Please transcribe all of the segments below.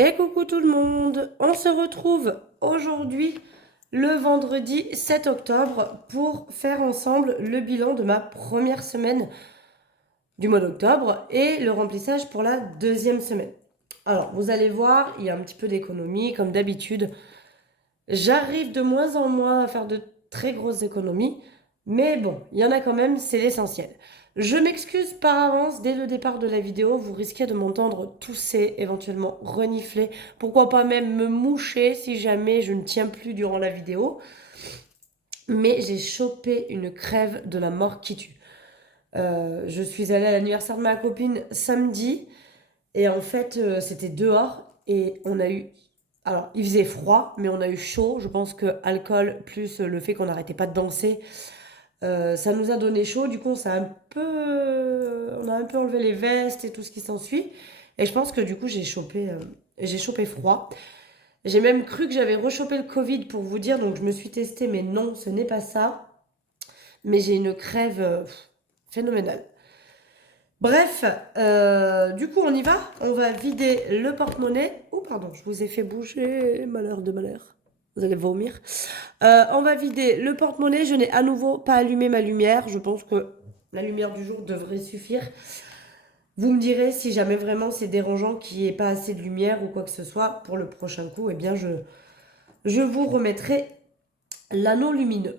Et coucou tout le monde, on se retrouve aujourd'hui le vendredi 7 octobre pour faire ensemble le bilan de ma première semaine du mois d'octobre et le remplissage pour la deuxième semaine. Alors vous allez voir, il y a un petit peu d'économie comme d'habitude. J'arrive de moins en moins à faire de très grosses économies, mais bon, il y en a quand même, c'est l'essentiel. Je m'excuse par avance, dès le départ de la vidéo, vous risquez de m'entendre tousser, éventuellement renifler, pourquoi pas même me moucher si jamais je ne tiens plus durant la vidéo. Mais j'ai chopé une crève de la mort qui tue. Je suis allée à l'anniversaire de ma copine samedi, et en fait, c'était dehors, et on a eu alors, il faisait froid, mais on a eu chaud. Je pense que alcool plus le fait qu'on n'arrêtait pas de danser, ça nous a donné chaud. Du coup, on a un peu enlevé les vestes et tout ce qui s'ensuit. Et je pense que du coup, j'ai chopé froid. J'ai même cru que j'avais rechopé le Covid pour vous dire, donc je me suis testée, mais non, ce n'est pas ça. Mais j'ai une crève phénoménale. Bref, du coup, on y va. On va vider le porte-monnaie. Oh, pardon, je vous ai fait bouger. Malheur de malheur. Vous allez vomir. On va vider le porte-monnaie. Je n'ai à nouveau pas allumé ma lumière. Je pense que la lumière du jour devrait suffire. Vous me direz si jamais vraiment c'est dérangeant qu'il n'y ait pas assez de lumière ou quoi que ce soit. Pour le prochain coup, eh bien, je vous remettrai l'anneau lumineux.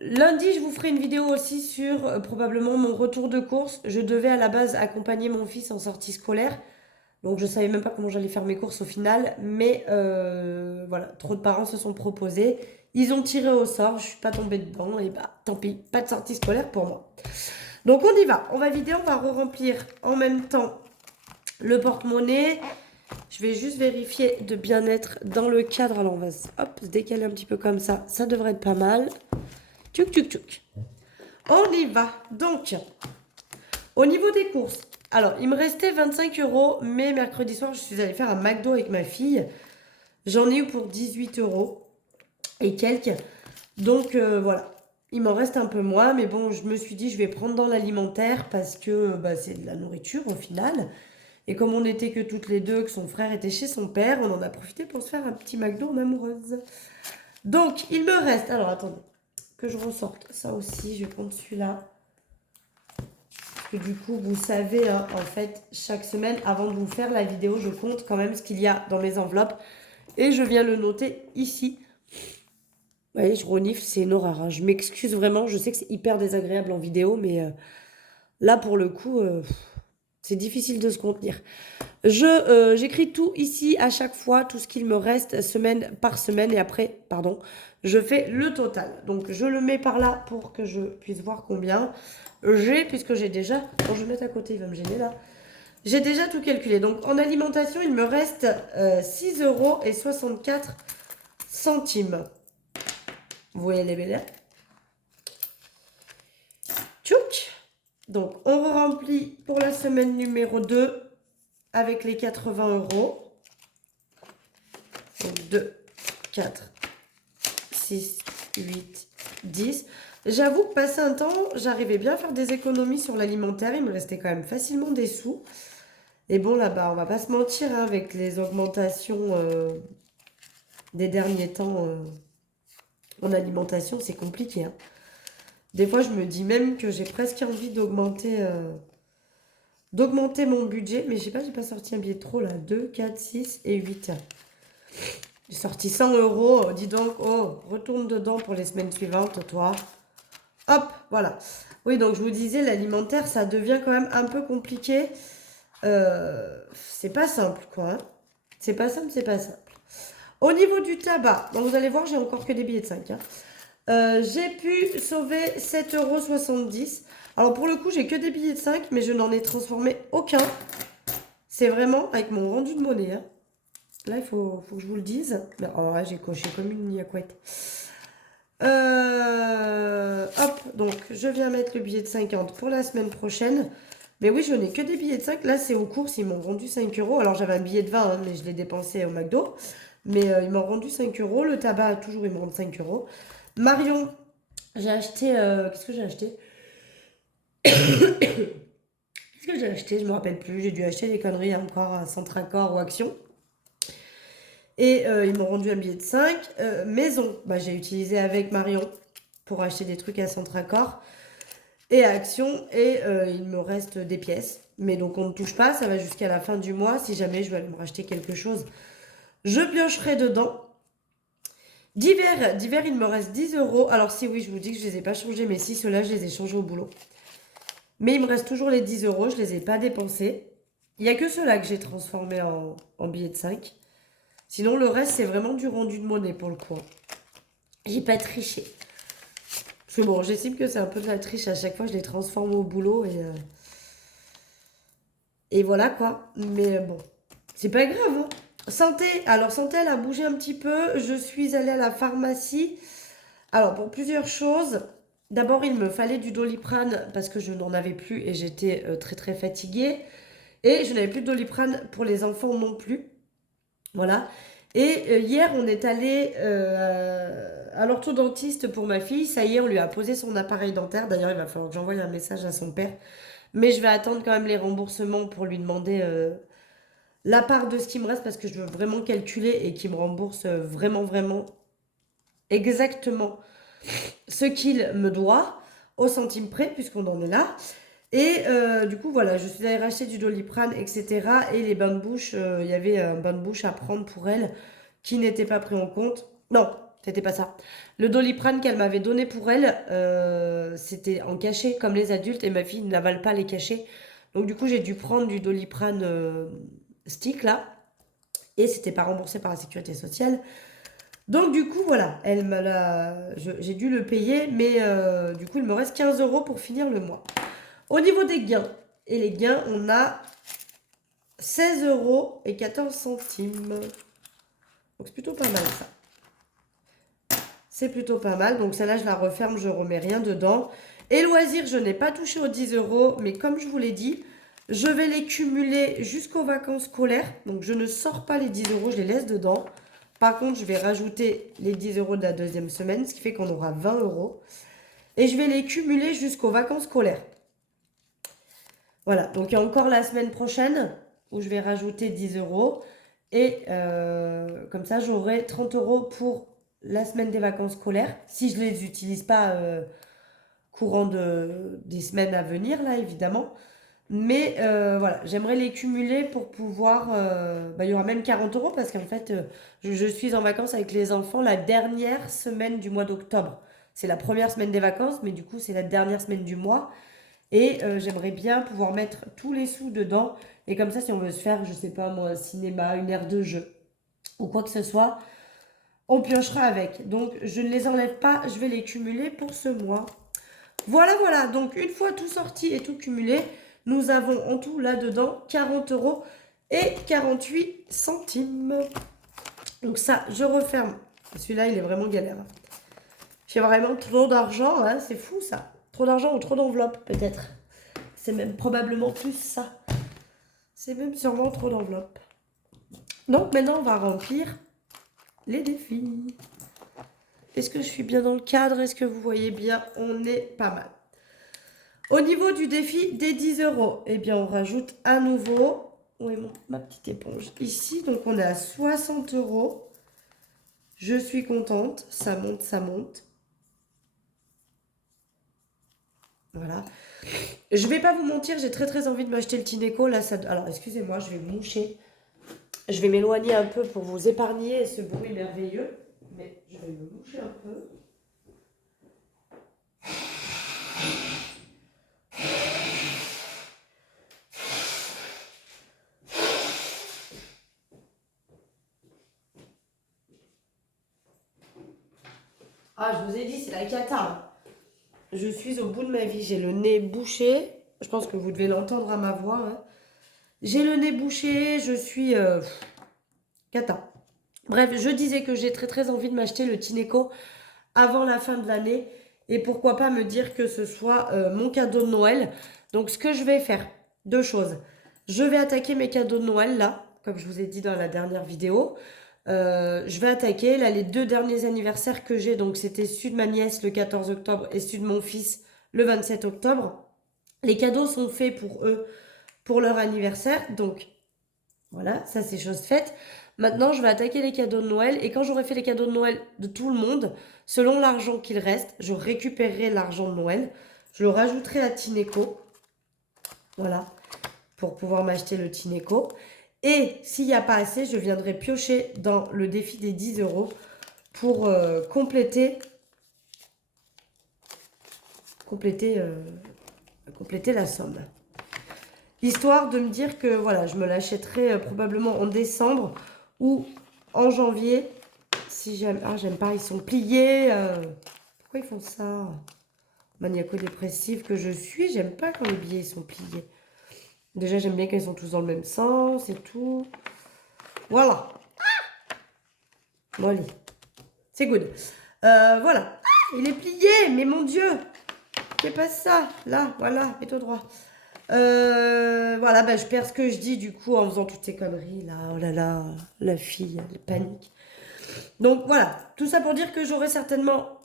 Lundi, je vous ferai une vidéo aussi sur probablement mon retour de course. Je devais à la base accompagner mon fils en sortie scolaire. Donc je savais même pas comment j'allais faire mes courses au final. Mais voilà, trop de parents se sont proposés. Ils ont tiré au sort, je suis pas tombée dedans. Et bah tant pis, pas de sortie scolaire pour moi. Donc on y va. On va vider, on va re-remplir en même temps le porte-monnaie. Je vais juste vérifier de bien être dans le cadre. Alors on va hop, se décaler un petit peu comme ça. Ça devrait être pas mal. Tchouk tchouk tchouk. On y va. Donc, au niveau des courses, alors il me restait 25 euros, mais mercredi soir, je suis allée faire un McDo avec ma fille. J'en ai eu pour 18 euros et quelques. Donc voilà, il m'en reste un peu moins, mais bon, je me suis dit, je vais prendre dans l'alimentaire parce que bah, c'est de la nourriture au final. Et comme on n'était que toutes les deux, que son frère était chez son père, on en a profité pour se faire un petit McDo en amoureuse. Donc, il me reste, alors attendez, que je ressorte ça aussi, je vais prendre celui-là. Que du coup, vous savez, hein, en fait, chaque semaine, avant de vous faire la vidéo, je compte quand même ce qu'il y a dans mes enveloppes. Et je viens le noter ici. Vous voyez, je renifle, c'est une horreur, hein. Je m'excuse vraiment, je sais que c'est hyper désagréable en vidéo, mais là, pour le coup, c'est difficile de se contenir. J'écris tout ici à chaque fois, tout ce qu'il me reste, semaine par semaine, et après, pardon, je fais le total. Donc, je le mets par là pour que je puisse voir combien j'ai, puisque j'ai déjà... Bon, je vais le mettre à côté, il va me gêner là. J'ai déjà tout calculé. Donc, en alimentation, il me reste 6 euros et 64 centimes. Vous voyez les belles? Tchouk. Donc, on remplit pour la semaine numéro 2 avec les 80 euros. Donc 2, 4, 6, 8, 10. J'avoue que passé un temps, j'arrivais bien à faire des économies sur l'alimentaire. Il me restait quand même facilement des sous. Et bon, là-bas, on va pas se mentir, hein, avec les augmentations des derniers temps en alimentation, c'est compliqué, hein. Des fois, je me dis même que j'ai presque envie d'augmenter mon budget. Mais je sais pas, j'ai pas sorti un billet de trop là. 2, 4, 6 et 8. J'ai sorti 100 euros. Dis donc, oh, retourne dedans pour les semaines suivantes, toi. Hop, voilà. Oui, donc je vous disais, l'alimentaire, ça devient quand même un peu compliqué. C'est pas simple, quoi, hein. C'est pas simple, c'est pas simple. Au niveau du tabac, donc vous allez voir, j'ai encore que des billets de 5, hein. J'ai pu sauver 7,70 €. Alors pour le coup, j'ai que des billets de 5, mais je n'en ai transformé aucun. C'est vraiment avec mon rendu de monnaie, hein. Là, il faut que je vous le dise. Oh, ouais, j'ai coché comme une niaquette. Hop, donc je viens mettre le billet de 50 pour la semaine prochaine. Mais oui, je n'ai que des billets de 5. Là, c'est aux courses, ils m'ont rendu 5 euros. Alors, j'avais un billet de 20, hein, mais je l'ai dépensé au McDo. Mais ils m'ont rendu 5 euros. Le tabac, toujours, ils me rendent 5 euros. Marion, j'ai acheté... qu'est-ce que j'ai acheté? Qu'est-ce que j'ai acheté? Je me rappelle plus. J'ai dû acheter des conneries encore à Centracor ou Action. Et ils m'ont rendu un billet de 5. Maison, bah, j'ai utilisé avec Marion pour acheter des trucs à Centracor et à Action. Et il me reste des pièces. Mais donc on ne touche pas, ça va jusqu'à la fin du mois. Si jamais je vais aller me racheter quelque chose, je piocherai dedans. Divers, il me reste 10 euros. Alors si oui, je vous dis que je les ai pas changés, mais si, ceux-là, je les ai changés au boulot. Mais il me reste toujours les 10 euros, je les ai pas dépensés. Il n'y a que ceux-là que j'ai transformés en billets de 5. Sinon, le reste, c'est vraiment du rendu de monnaie pour le coup. J'ai pas triché. Parce que bon, j'estime que c'est un peu de la triche. À chaque fois, je les transforme au boulot et voilà quoi. Mais bon, c'est pas grave, hein. Santé, alors santé, elle a bougé un petit peu. Je suis allée à la pharmacie. Alors, pour plusieurs choses. D'abord, il me fallait du Doliprane parce que je n'en avais plus et j'étais très très fatiguée. Et je n'avais plus de Doliprane pour les enfants non plus. Voilà. Et hier, on est allé à l'orthodontiste pour ma fille. Ça y est, on lui a posé son appareil dentaire. D'ailleurs, il va falloir que j'envoie un message à son père. Mais je vais attendre quand même les remboursements pour lui demander la part de ce qui me reste parce que je veux vraiment calculer et qu'il me rembourse vraiment, vraiment exactement ce qu'il me doit au centime près puisqu'on en est là. Et du coup, voilà, je suis allée racheter du Doliprane, etc. Et les bains de bouche, il y avait un bain de bouche à prendre pour elle qui n'était pas pris en compte. Non, c'était pas ça. Le Doliprane qu'elle m'avait donné pour elle, c'était en cachet comme les adultes et ma fille n'avale pas les cachets. Donc du coup, j'ai dû prendre du Doliprane stick là. Et c'était pas remboursé par la sécurité sociale. Donc du coup, voilà, j'ai dû le payer, mais du coup, il me reste 15 euros pour finir le mois. Au niveau des gains, et les gains, on a 16 euros et 14 centimes. Donc c'est plutôt pas mal ça. C'est plutôt pas mal. Donc celle-là, je la referme, je remets rien dedans. Et loisirs, je n'ai pas touché aux 10 euros, mais comme je vous l'ai dit, je vais les cumuler jusqu'aux vacances scolaires. Donc je ne sors pas les 10 euros, je les laisse dedans. Par contre, je vais rajouter les 10 euros de la deuxième semaine, ce qui fait qu'on aura 20 euros. Et je vais les cumuler jusqu'aux vacances scolaires. Voilà, donc il y a encore la semaine prochaine où je vais rajouter 10 euros. Et comme ça, j'aurai 30 euros pour la semaine des vacances scolaires. Si je ne les utilise pas courant des semaines à venir, là, évidemment. Mais voilà, j'aimerais les cumuler pour pouvoir... il y aura même 40 euros parce qu'en fait, je suis en vacances avec les enfants la dernière semaine du mois d'octobre. C'est la première semaine des vacances, mais du coup, c'est la dernière semaine du mois. Et j'aimerais bien pouvoir mettre tous les sous dedans. Et comme ça, si on veut se faire, je sais pas moi, un cinéma, une aire de jeu ou quoi que ce soit, on piochera avec. Donc, je ne les enlève pas, je vais les cumuler pour ce mois. Voilà, voilà. Donc, une fois tout sorti et tout cumulé, nous avons en tout là-dedans 40 euros et 48 centimes. Donc ça, je referme. Celui-là, il est vraiment galère. J'ai vraiment trop d'argent, hein, c'est fou ça. Trop d'argent ou trop d'enveloppes, peut-être. C'est même probablement plus ça. C'est même sûrement trop d'enveloppes. Donc maintenant, on va remplir les défis. Est-ce que je suis bien dans le cadre? Est-ce que vous voyez bien? On est pas mal. Au niveau du défi des 10 euros, eh bien, on rajoute à nouveau... Où est ma petite éponge? Ici, donc on est à 60 euros. Je suis contente. Ça monte, ça monte. Voilà. Je vais pas vous mentir, j'ai très très envie de m'acheter le Tineco. Là, ça... Alors, excusez-moi, je vais me moucher. Je vais m'éloigner un peu pour vous épargner ce bruit merveilleux. Mais je vais me moucher un peu. Ah, je vous ai dit, c'est la cata, hein. Je suis au bout de ma vie. J'ai le nez bouché. Je pense que vous devez l'entendre à ma voix, hein. J'ai le nez bouché. Je suis cata. Bref, je disais que j'ai très très envie de m'acheter le Tineco avant la fin de l'année. Et pourquoi pas me dire que ce soit mon cadeau de Noël. Donc ce que je vais faire, deux choses. Je vais attaquer mes cadeaux de Noël là, comme je vous ai dit dans la dernière vidéo. Je vais attaquer là les deux derniers anniversaires que j'ai. Donc c'était celui de ma nièce le 14 octobre et celui de mon fils le 27 octobre. Les cadeaux sont faits pour eux pour leur anniversaire. Donc voilà, ça c'est chose faite. Maintenant, je vais attaquer les cadeaux de Noël. Et quand j'aurai fait les cadeaux de Noël de tout le monde, selon l'argent qu'il reste, je récupérerai l'argent de Noël. Je le rajouterai à Tineco. Voilà. Pour pouvoir m'acheter le Tineco. Et s'il n'y a pas assez, je viendrai piocher dans le défi des 10 € pour compléter la somme. Histoire de me dire que voilà, je me l'achèterai probablement en décembre ou en janvier. Si j'aime. Ah, j'aime pas, ils sont pliés. Pourquoi ils font ça? Maniaco-dépressive que je suis, j'aime pas quand les billets sont pliés. Déjà, j'aime bien qu'ils sont tous dans le même sens et tout. Voilà. Bon, allez. C'est good. Voilà. Ah, il est plié, mais mon Dieu. Fais pas ça. Là, voilà, mets-toi droit. Voilà, bah, je perds ce que je dis du coup en faisant toutes ces conneries là. Oh là là, la fille, elle panique. Donc voilà, tout ça pour dire que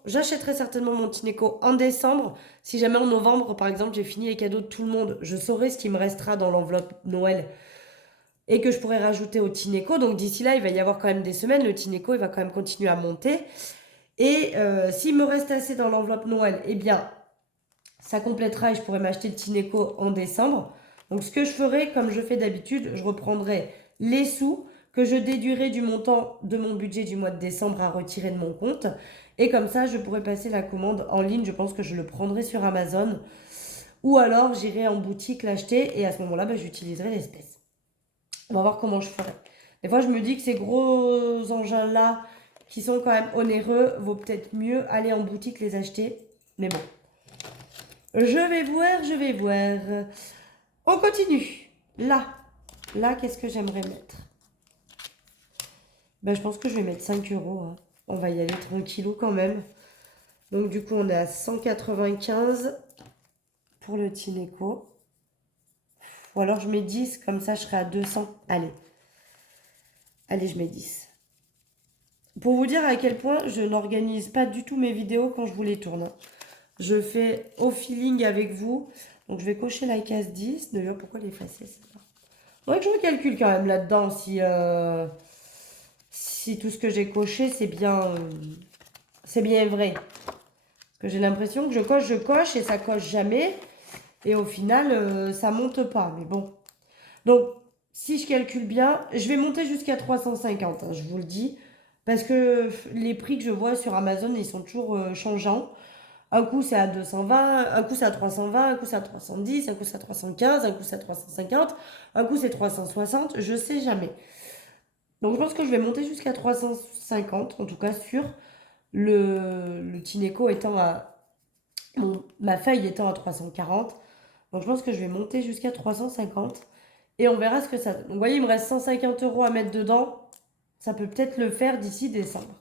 j'achèterai certainement mon Tineco en décembre. Si jamais en novembre, par exemple, j'ai fini les cadeaux de tout le monde, je saurai ce qui me restera dans l'enveloppe Noël et que je pourrais rajouter au Tineco. Donc d'ici là, il va y avoir quand même des semaines. Le Tineco, il va quand même continuer à monter. Et s'il me reste assez dans l'enveloppe Noël, eh bien, ça complétera et je pourrai m'acheter le Tineco en décembre. Donc ce que je ferai, comme je fais d'habitude, je reprendrai les sous que je déduirai du montant de mon budget du mois de décembre à retirer de mon compte. Et comme ça, je pourrai passer la commande en ligne. Je pense que je le prendrai sur Amazon. Ou alors, j'irai en boutique l'acheter et à ce moment-là, bah, j'utiliserai l'espèce. On va voir comment je ferai. Des fois, je me dis que ces gros engins-là, qui sont quand même onéreux, vaut peut-être mieux aller en boutique les acheter. Mais bon, je vais voir, je vais voir. On continue. Là, qu'est-ce que j'aimerais mettre? Ben, je pense que je vais mettre 5 €. Hein. On va y aller tranquillou quand même. Donc du coup, on est à 195 pour le Tineco. Ou alors je mets 10, comme ça je serai à 200. Allez. Allez, je mets 10. Pour vous dire à quel point je n'organise pas du tout mes vidéos quand je vous les tourne. Hein. Je fais au feeling avec vous. Donc je vais cocher la case 10. D'ailleurs, pourquoi l'effacer celle-là? Faudrait que je recalcule quand même là-dedans si tout ce que j'ai coché c'est bien vrai. Parce que j'ai l'impression que je coche et ça coche jamais. Et au final, ça monte pas. Mais bon. Donc, si je calcule bien, je vais monter jusqu'à 350, hein, je vous le dis. Parce que les prix que je vois sur Amazon, ils sont toujours changeants. Un coup, c'est à 220, un coup, c'est à 320, un coup, c'est à 310, un coup, c'est à 315, un coup, c'est à 350, un coup, c'est 360, je sais jamais. Donc, je pense que je vais monter jusqu'à 350, en tout cas sur le Tineco étant à... ma feuille étant à 340. Donc, je pense que je vais monter jusqu'à 350 et on verra ce que ça donne. Donc, vous voyez, il me reste 150 € à mettre dedans. Ça peut peut-être le faire d'ici décembre.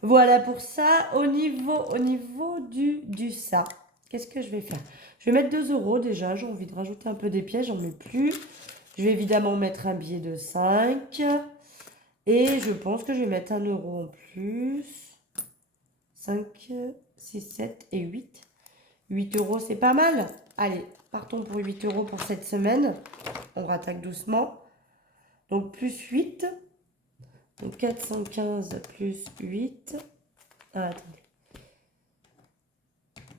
Voilà pour ça. Au niveau du ça, qu'est-ce que je vais faire? Je vais mettre 2 € déjà. J'ai envie de rajouter un peu des pièces. J'en mets plus. Je vais évidemment mettre un billet de 5. Et je pense que je vais mettre 1 € en plus. 5, 6, 7 et 8. 8 €, c'est pas mal. Allez, partons pour 8 € pour cette semaine. On rattaque doucement. Donc, plus 8. Donc, 415 plus 8. Ah, attendez.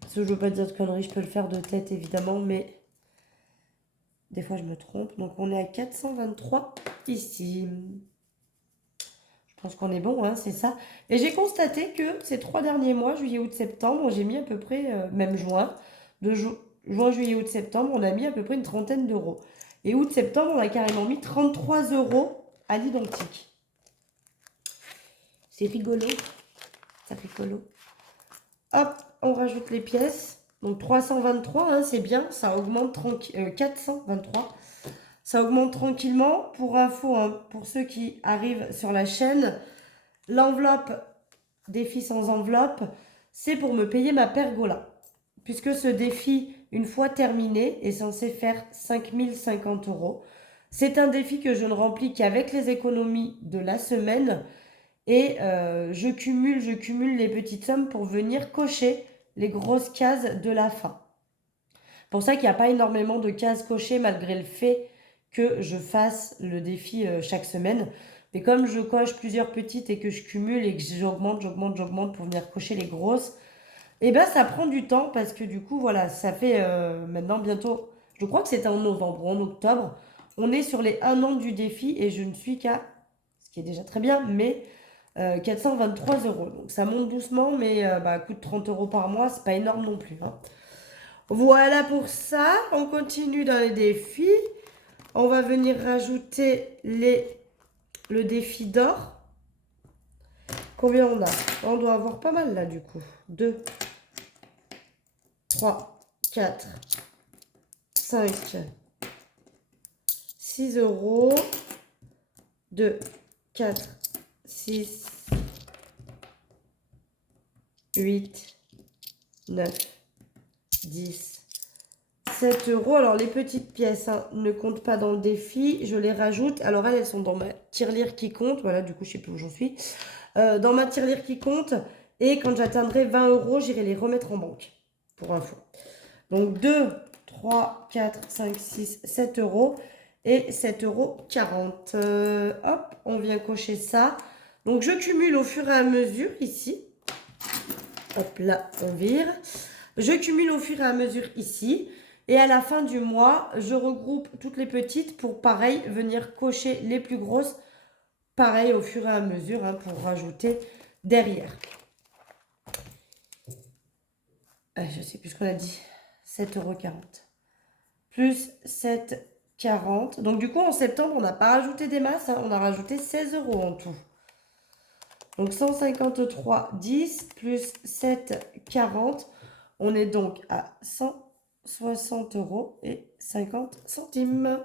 Parce que je veux pas dire de conneries, je peux le faire de tête, évidemment, mais des fois, je me trompe. Donc, on est à 423 ici. Je pense qu'on est bon, hein, c'est ça. Et j'ai constaté que ces 3 derniers mois, juillet, août, septembre, j'ai mis à peu près, même juin, juin, juillet, août, septembre, on a mis à peu près une trentaine d'euros. Et août, septembre, on a carrément mis 33 € à l'identique. C'est rigolo. C'est rigolo. Hop, on rajoute les pièces. Donc 323, hein, c'est bien. Ça augmente 423. Ça augmente tranquillement. Pour info, hein, pour ceux qui arrivent sur la chaîne, l'enveloppe défi sans enveloppe, c'est pour me payer ma pergola. Puisque ce défi, une fois terminé, est censé faire 5050 €. C'est un défi que je ne remplis qu'avec les économies de la semaine. Et je cumule les petites sommes pour venir cocher les grosses cases de la fin. Pour ça qu'il n'y a pas énormément de cases cochées malgré le fait que je fasse le défi chaque semaine. Mais comme je coche plusieurs petites et que je cumule et que j'augmente pour venir cocher les grosses, et ben ça prend du temps parce que du coup, voilà, ça fait maintenant bientôt, je crois que c'était en novembre ou en octobre, on est sur les 1 an du défi et je ne suis qu'à, ce qui est déjà très bien, mais 423 euros. Donc ça monte doucement, mais coûte 30 euros par mois, c'est pas énorme non plus, hein. Voilà pour ça, on continue dans les défis. On va venir rajouter le défi d'or. Combien on a? On doit avoir pas mal là du coup. 2, 3, 4, 5, 6 euros. 2, 4, 6, 8, 9, 10, 7 euros. Alors les petites pièces ne comptent pas dans le défi. Je les rajoute. Alors elles sont dans ma tirelire qui compte. Voilà, du coup je sais plus où j'en suis. Dans ma tirelire qui compte. Et quand j'atteindrai 20 euros, j'irai les remettre en banque. Pour info. Donc 2, 3, 4, 5, 6, 7 euros. Et 7,40 euros. Hop, on vient cocher ça. Donc je cumule au fur et à mesure ici. Hop là, on vire. Je cumule au fur et à mesure ici. Et à la fin du mois, je regroupe toutes les petites pour pareil venir cocher les plus grosses. Pareil au fur et à mesure pour rajouter derrière. Je ne sais plus ce qu'on a dit. 7,40 €. Plus 7,40 €. Donc du coup en septembre, on n'a pas rajouté des masses. On a rajouté 16 euros en tout. Donc 153,10 plus 7,40. On est donc à 160 euros et 50 centimes.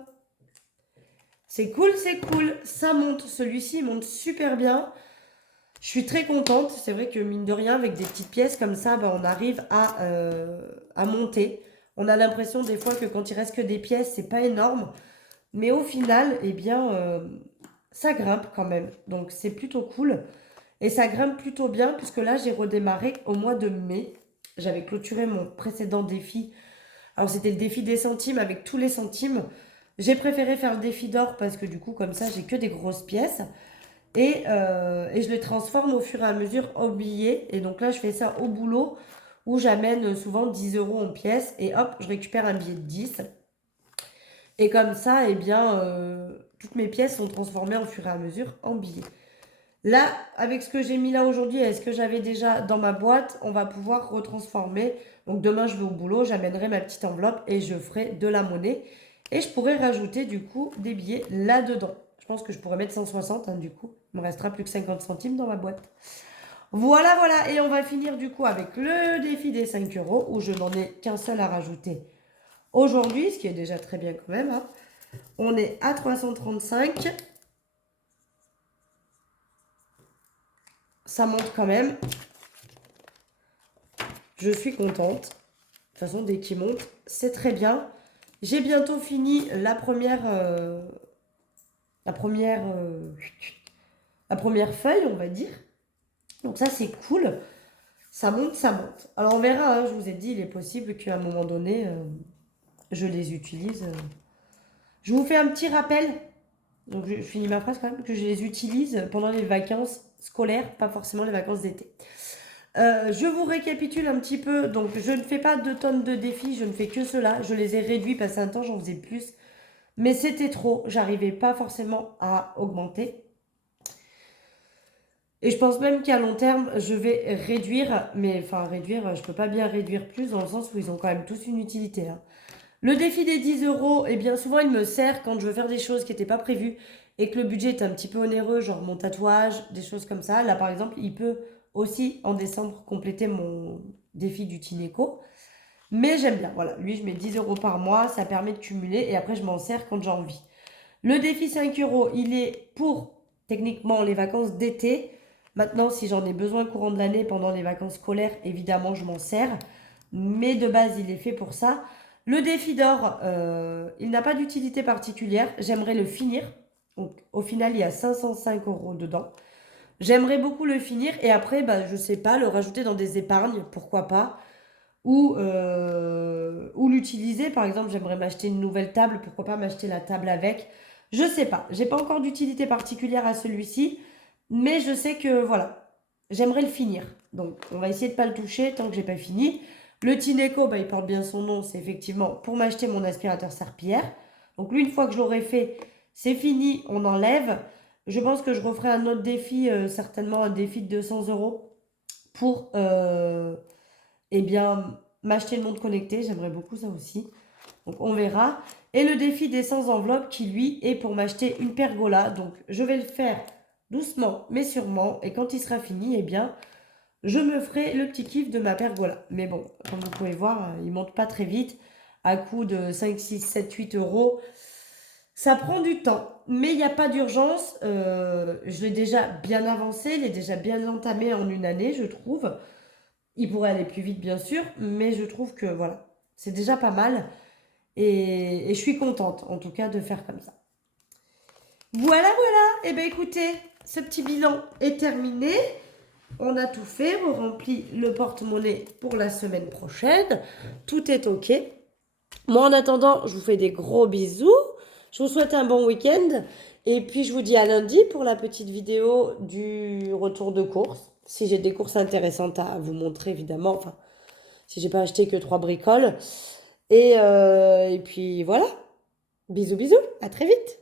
C'est cool, c'est cool. Ça monte. Celui-ci monte super bien. Je suis très contente. C'est vrai que mine de rien, avec des petites pièces comme ça, on arrive à monter. On a l'impression des fois que quand il reste que des pièces, c'est pas énorme. Mais au final, eh bien, ça grimpe quand même. Donc c'est plutôt cool. Et ça grimpe plutôt bien puisque là, j'ai redémarré au mois de mai. J'avais clôturé mon précédent défi. Alors, c'était le défi des centimes avec tous les centimes. J'ai préféré faire le défi d'or parce que du coup, comme ça, j'ai que des grosses pièces. Et je les transforme au fur et à mesure en billets. Et donc là, je fais ça au boulot où j'amène souvent 10 euros en pièces. Et hop, je récupère un billet de 10. Et comme ça, eh bien, toutes mes pièces sont transformées au fur et à mesure en billets. Là, avec ce que j'ai mis là aujourd'hui et ce que j'avais déjà dans ma boîte, on va pouvoir retransformer. Donc demain, je vais au boulot, j'amènerai ma petite enveloppe et je ferai de la monnaie. Et je pourrais rajouter du coup des billets là-dedans. Je pense que je pourrais mettre 160 du coup. Il me restera plus que 50 centimes dans ma boîte. Voilà, voilà. Et on va finir du coup avec le défi des 5 euros où je n'en ai qu'un seul à rajouter aujourd'hui, ce qui est déjà très bien quand même. On est à 335. Ça monte quand même. Je suis contente. De toute façon, dès qu'il monte, c'est très bien. J'ai bientôt fini la première feuille, on va dire. Donc ça, c'est cool. Ça monte, ça monte. Alors, on verra. Je vous ai dit, il est possible qu'à un moment donné, je les utilise. Je vous fais un petit rappel. Donc, je finis ma phrase quand même. Que je les utilise pendant les vacances scolaires, pas forcément les vacances d'été. Je vous récapitule un petit peu. Donc, je ne fais pas 2 tonnes de défis. Je ne fais que cela. Je les ai réduits parce qu'un temps, j'en faisais plus. Mais c'était trop. J'arrivais pas forcément à augmenter. Et je pense même qu'à long terme, je vais réduire. Mais enfin, réduire, je peux pas bien réduire plus dans le sens où ils ont quand même tous une utilité. Le défi des 10 euros, eh bien, souvent, il me sert quand je veux faire des choses qui n'étaient pas prévues et que le budget est un petit peu onéreux, genre mon tatouage, des choses comme ça. Là, par exemple, il peut aussi, en décembre, compléter mon défi du Tineco. Mais j'aime bien. Voilà, lui, je mets 10 euros par mois. Ça permet de cumuler et après, je m'en sers quand j'ai envie. Le défi 5 euros, il est pour, techniquement, les vacances d'été. Maintenant, si j'en ai besoin courant de l'année pendant les vacances scolaires, évidemment, je m'en sers. Mais de base, il est fait pour ça. Le défi d'or, il n'a pas d'utilité particulière. J'aimerais le finir. Donc, au final, il y a 505 euros dedans. J'aimerais beaucoup le finir et après, je sais pas, le rajouter dans des épargnes, pourquoi pas. ou l'utiliser. Par exemple, j'aimerais m'acheter une nouvelle table, pourquoi pas m'acheter la table avec. Je sais pas, j'ai pas encore d'utilité particulière à celui-ci, mais je sais que voilà, j'aimerais le finir. Donc on va essayer de pas le toucher tant que j'ai pas fini. Le Tineco, bah, il porte bien son nom, c'est effectivement pour m'acheter mon aspirateur serpillière. Donc lui, une fois que je l'aurai fait, c'est fini, on enlève. Je pense que je referai un autre défi, certainement un défi de 200 euros pour eh bien, m'acheter une montre connectée. J'aimerais beaucoup ça aussi. Donc on verra. Et le défi des 100 enveloppes qui lui est pour m'acheter une pergola. Donc je vais le faire doucement mais sûrement. Et quand il sera fini, eh bien, je me ferai le petit kiff de ma pergola. Mais bon, comme vous pouvez voir, il monte pas très vite. À coût de 5, 6, 7, 8 euros. Ça prend du temps, mais il n'y a pas d'urgence. Je l'ai déjà bien avancé, il est déjà bien entamé en une année, je trouve. Il pourrait aller plus vite, bien sûr, mais je trouve que voilà, c'est déjà pas mal. Et je suis contente, en tout cas, de faire comme ça. Voilà, voilà. Eh bien, écoutez, ce petit bilan est terminé. On a tout fait, on remplit le porte-monnaie pour la semaine prochaine. Tout est OK. Moi, en attendant, je vous fais des gros bisous. Je vous souhaite un bon week-end. Et puis, je vous dis à lundi pour la petite vidéo du retour de course. Si j'ai des courses intéressantes à vous montrer, évidemment. Enfin, si j'ai pas acheté que 3 bricoles. Et puis, voilà. Bisous, bisous. À très vite.